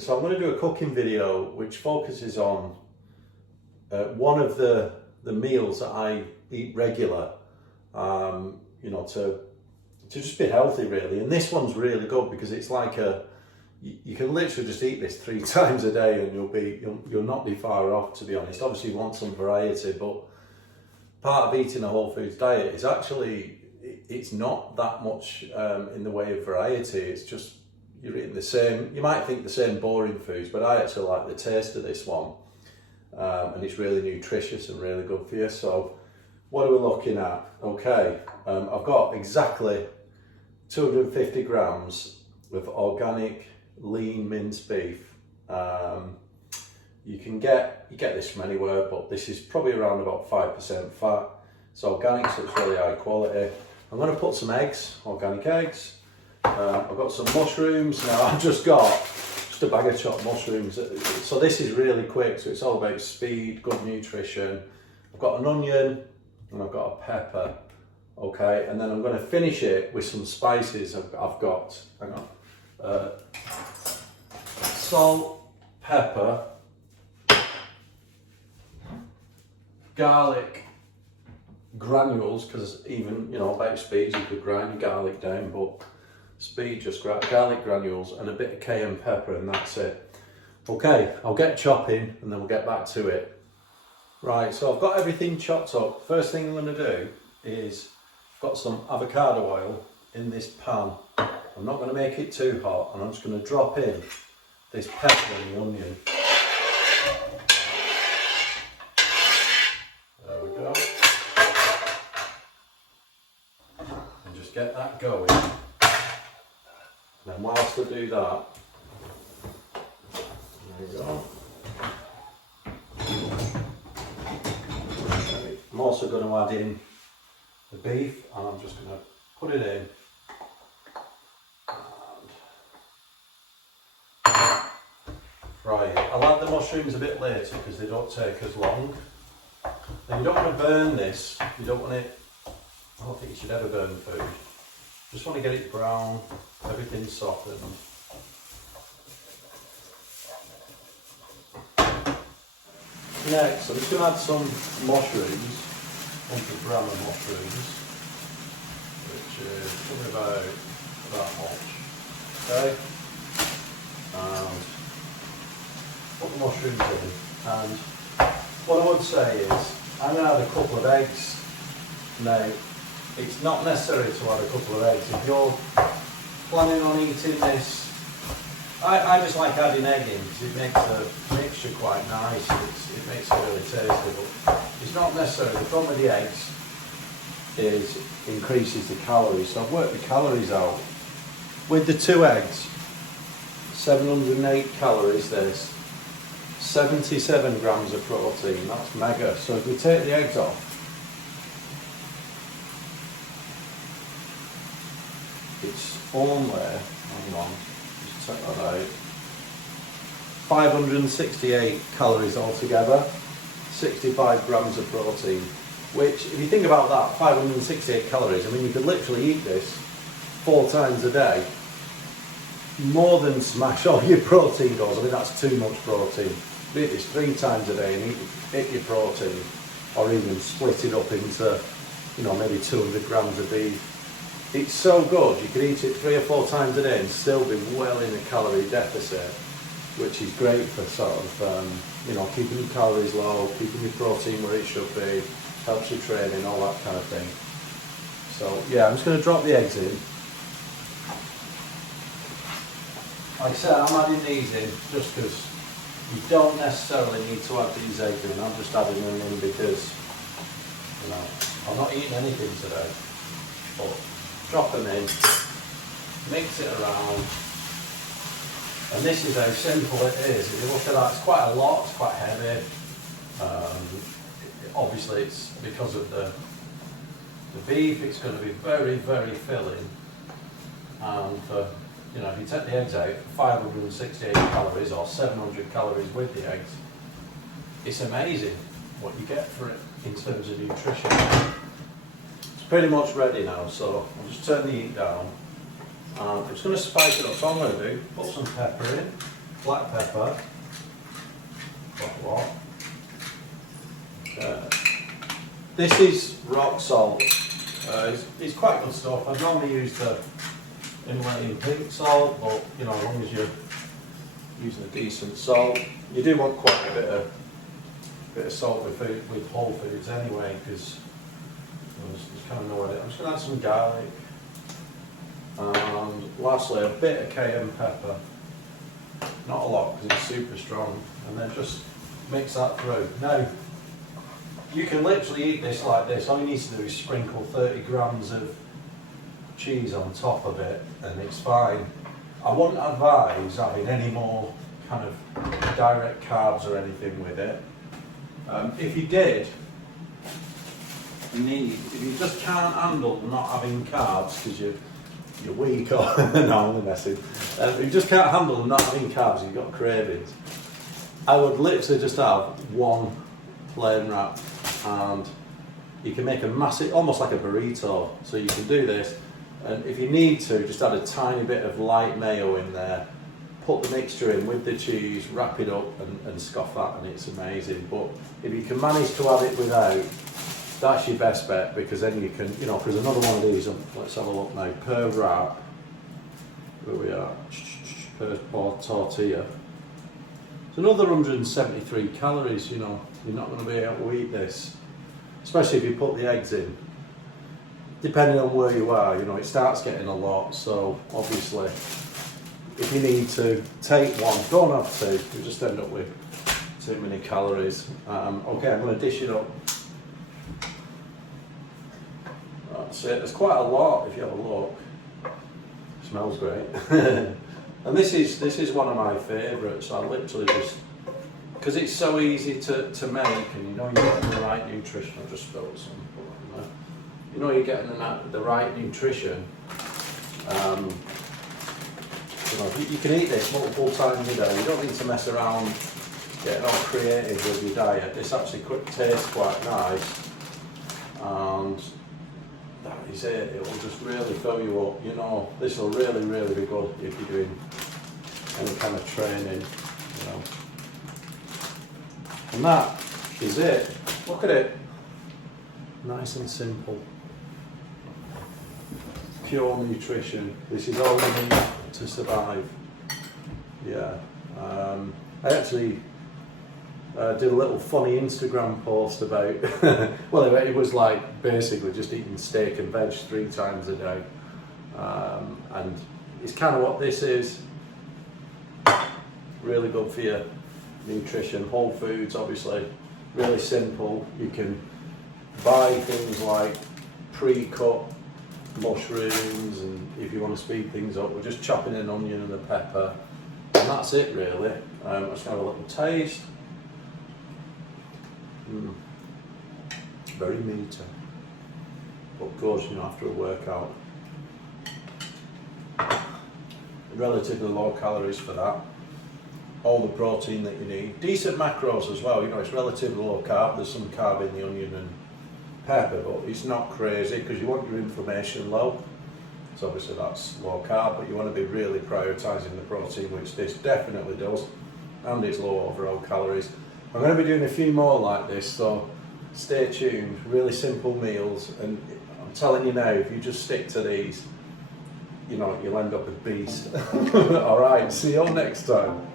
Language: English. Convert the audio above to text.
So I'm going to do a cooking video which focuses on one of the meals that I eat regular, you know, to just be healthy really. And this one's really good because it's like you can literally just eat this 3 times a day and you'll not be far off, to be honest. Obviously you want some variety, but part of eating a whole foods diet is actually, it's not that much in the way of variety. It's just, you're eating the same, you might think the same boring foods, but I actually like the taste of this one. And it's really nutritious and really good for you. So what are we looking at? Okay, I've got exactly 250 grams of organic lean minced beef. You get this from anywhere, but this is probably around about 5% fat. So organic, so it's really high quality. I'm going to put some eggs, organic eggs. I've got some mushrooms. Now I've just got a bag of chopped mushrooms. So this is really quick, so it's all about speed, good nutrition. I've got an onion and I've got a pepper. Okay, and then I'm going to finish it with some spices. I've got, hang on, salt, pepper, garlic granules, because even, you know, about speed you could grind your garlic down, but speed just garlic granules and a bit of cayenne pepper, and that's it. Okay, I'll get chopping and then we'll get back to it. Right, so I've got everything chopped up. First thing I'm going to do is I've got some avocado oil in this pan. I'm not going to make it too hot, and I'm just going to drop in this pepper and the onion. There we go. And just get that going. And whilst I do that, there we go. I'm also going to add in the beef, and I'm just going to put it in and fry it. I'll add the mushrooms a bit later because they don't take as long. Now you don't want to burn this, you don't want it, I don't think you should ever burn food. Just want to get it brown, everything softened. Next, I'm just going to add some mushrooms, 100 gram of mushrooms, which is probably about that much. Okay, and put the mushrooms in. And what I would say is, I'm going to add a couple of eggs. Now, it's not necessary to add a couple of eggs. If you're planning on eating this, I just like adding egg in because it makes the mixture quite nice. It makes it really tasty, but it's not necessary. The problem with the eggs is it increases the calories. So I've worked the calories out. With the 2 eggs, 708 calories this, 77 grams of protein, that's mega. So if we take the eggs off, it's only, hang on, just check that out, 568 calories altogether, 65 grams of protein, which, if you think about that, 568 calories, I mean, you could literally eat this 4 times a day, more than smash all your protein goals. I mean, that's too much protein. You eat this 3 times a day and eat your protein, or even split it up into, you know, maybe 200 grams of beef. It's so good, you could eat it 3 or 4 times a day and still be well in a calorie deficit, which is great for sort of, you know, keeping your calories low, keeping your protein where it should be, helps your training, all that kind of thing. So yeah, I'm just going to drop the eggs in. Like I said, I'm adding these in just because you don't necessarily need to add these eggs in. I'm just adding them in because, you know, I'm not eating anything today. But drop them in, mix it around, and this is how simple it is. If you look at that, it's quite a lot, it's quite heavy. Obviously it's because of the beef, it's going to be very, very filling, and you know, if you take the eggs out, 568 calories or 700 calories with the eggs, it's amazing what you get for it in terms of nutrition. Pretty much ready now, so I'll just turn the heat down. I'm just going to spice it up. So I'm going to do, put some pepper in. black pepper, quite a lot. This is rock salt. It's quite good stuff. I'd normally use the Himalayan pink salt, but you know, as long as you're using a decent salt, you do want quite a bit of salt with whole foods anyway, because there's kind of no idea. I'm just going to add some garlic, and lastly a bit of cayenne pepper. Not a lot because it's super strong, and then just mix that through. Now, you can literally eat this like this. All you need to do is sprinkle 30 grams of cheese on top of it, and it's fine. I wouldn't advise having any more kind of direct carbs or anything with it. If you did, if you just can't handle not having carbs because you're weak or no, I'm only messing. If you just can't handle not having carbs, you've got cravings, I would literally just have one plain wrap, and you can make a massive, almost like a burrito. So you can do this, and if you need to, just add a tiny bit of light mayo in there, put the mixture in with the cheese, wrap it up and scoff that, and it's amazing. But if you can manage to have it without, that's your best bet, because then you can, you know, because another one of these, let's have a look now, per wrap, where we are, per tortilla, it's another 173 calories, you know. You're not going to be able to eat this, especially if you put the eggs in. Depending on where you are, you know, it starts getting a lot, so obviously, if you need to take one, don't have to, you just end up with too many calories. Okay, I'm going to dish it up. That's it. There's quite a lot if you have a look. Smells great. And this is one of my favourites. I literally just, because it's so easy to make, and you know you're getting the right nutrition. I'll just spilled some. You know you're getting the right nutrition. You know, you can eat this multiple times a day. You don't need to mess around getting all creative with your diet. This actually tastes quite nice, and that is it. It will just really fill you up. You know, this will really, really be good if you're doing any kind of training. You know, and that is it. Look at it. Nice and simple. Pure nutrition. This is all you need to survive. Yeah. I actually did a little funny Instagram post about, well, it was like basically just eating steak and veg 3 times a day. And it's kind of what this is. Really good for your nutrition. Whole foods, obviously. Really simple. You can buy things like pre-cut mushrooms, and if you want to speed things up, we're just chopping an onion and a pepper, and that's it really. Let's have a little taste. Very meaty, but good, you know, after a workout. Relatively low calories for that. All the protein that you need. Decent macros as well, you know, it's relatively low carb. There's some carb in the onion and pepper, but it's not crazy, because you want your inflammation low. So obviously that's low carb, but you want to be really prioritising the protein, which this definitely does, and it's low overall calories. I'm going to be doing a few more like this, so stay tuned. Really simple meals, and I'm telling you now, if you just stick to these, you know, you'll end up a beast. Alright, see you all next time.